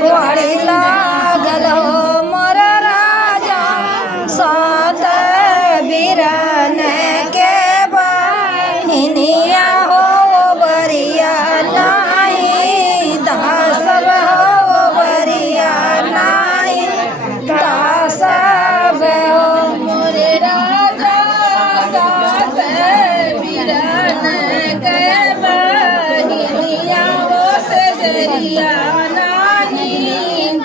वड़ी लागल हो मोर राजा सात बीरन के बहिनिया हो बरिया नाही दास हो बरिया नाही दास हो मोरे राजा सात बीरन के बहिनिया हो सजरिया नाही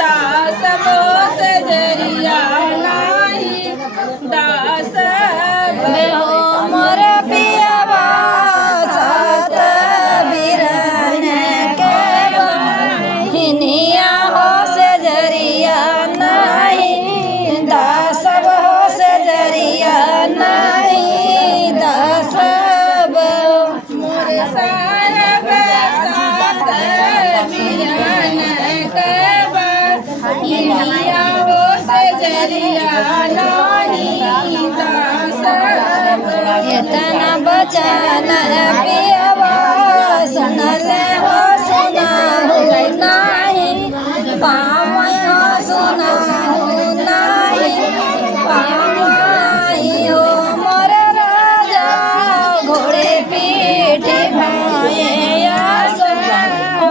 दास हो सजरिया नाही दास हो मोर पियवा सात बीरन के बहिनिया हो सजरिया नाही दास हो सजरिया नाही दास मोर सारब सात बीरन के बहिनिया हो सजरिया नाही दास इतना बचन पियवा सुनल हो सुनाहु नाही पावई हो सुनाहु नाही पावई हो मोर राजा घोड़े पीठ भाए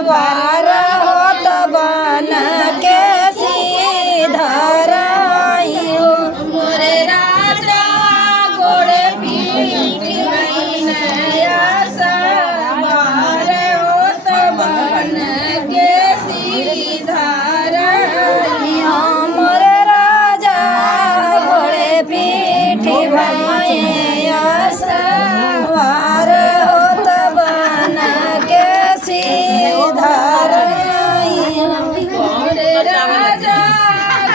वार होत बन के सीधराई हो मोरे राजा घोड़े पीठ बन वार होत बन के सीधराई हो मोर राजा घोड़े पीठ भाए वार होत बन के सीधराई हो मोरे राजा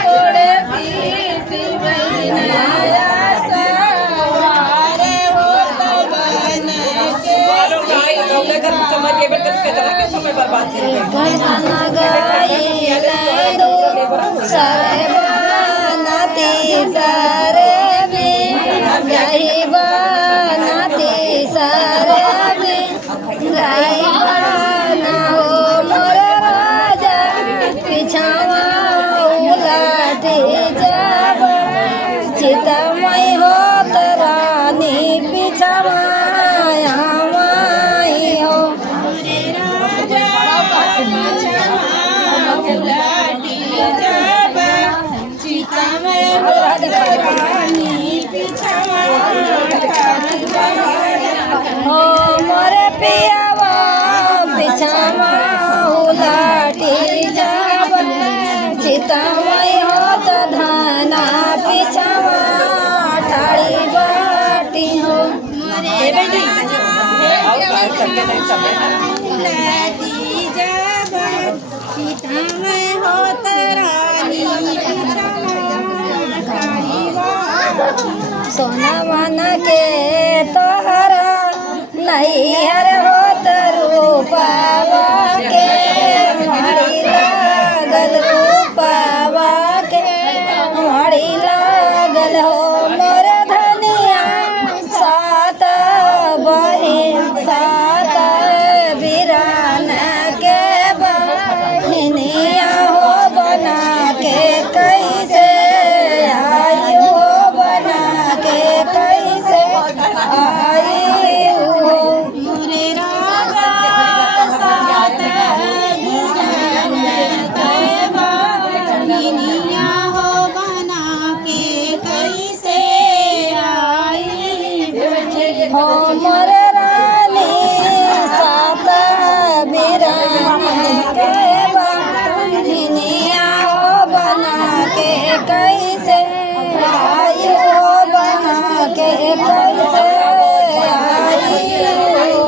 घोड़े पीठ बन वार होत बन के सरबनती सरबी गहिबनती सरबी गहिबन हो मोर राजा पिछावा उलटी जब चितमय होत रानी पिछावा हो हो मोर पियवा पिछावा उलटी जब चितमय होत धना पिछावा ठाड़ी बाटी हो उलटी जब चितमय होत रानी सोनावन के तोहरा नैहर होत रूपावा के मड़ी लागल रूपावा के मड़ी लागल हो मोर धनिया सात बहिन सात बीरन के बहिनिया हो बना के कैसे आई हो बना के कैसे आई हो मोरे राजा सात बीरन के बहिनिया हो बना के कैसे आई हो मोर रानी सात बीरन के बहिनिया हो बना के कैसे आई हो बना के कैसे आई हो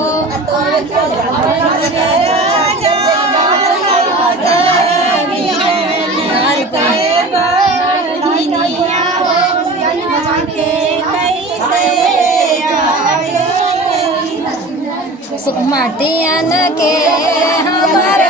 राजा सात बीरन के बहिनिया हो बना के कैसे आई माटियन के हमारा